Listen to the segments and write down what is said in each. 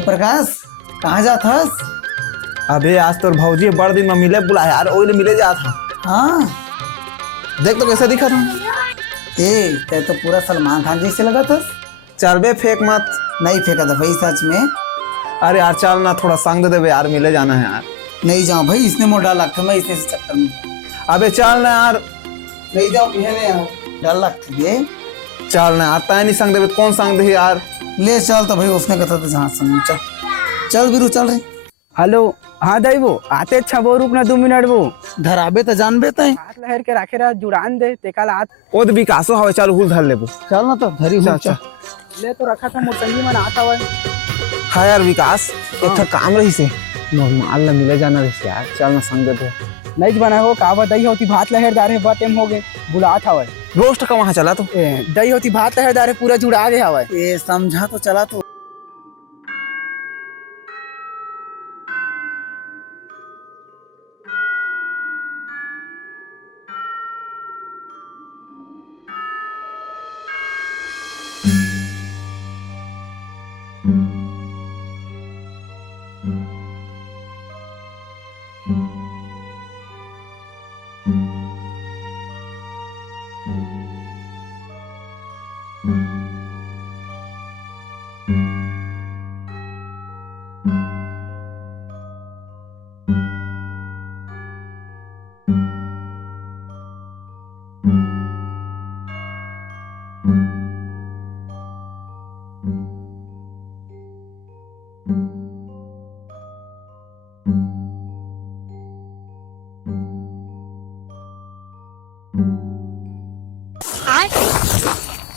तो प्रकाश कहाँ जात हस? अबे आज तोर भौजी बड़ दिन में मिले बुला यार, ओइले मिले जा था। हाँ देख तो कैसा दिखा था। ए ते तो पूरा सलमान खान जैसे लगा था। चल बे फेंक मत। नहीं फेंका था भाई सच में। अरे यार चल ना, थोड़ा संग दे दे बे यार, मिले जाना है यार। नहीं जाऊँ भाई, इसने मोटा लगता मैं इसने से चक्कर में। अबे चल ना यार। नहीं जाऊँ डर लगती है। चल ना यार, तय नहीं संग देवे कौन संग दे यार। ले चल तो भाई, उसने कहा था जहाँ संग चल। चल बिरू चल रहे। हेलो हाँ दाई वो आते छबो रुक ना 2 मिनट वो धराबे तो जानबे तय। हाथ लहर के रखे रहा जुड़ान दे ते काल हाथ ओद विकासो हवे, चल हुल धर लेबो। चल ना तो धरी चल हूँ चल। ले तो रखा था मोटंगी में आता हुआ हाँ यार विकास, एक था काम रही से नॉर्मल ना मिले जाना रही से यार, चल ना संग दे दे। नहीं बना हो का दही होती भात लहरदार है बहुत टाइम हो गए बुला था हुआ रोस्ट का वहाँ चला तो दही होती भात लहरदार है पूरा जुड़ा गया हुआ ये समझा तो चला तो।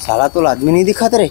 साला तो आदमी नहीं दिखा रे।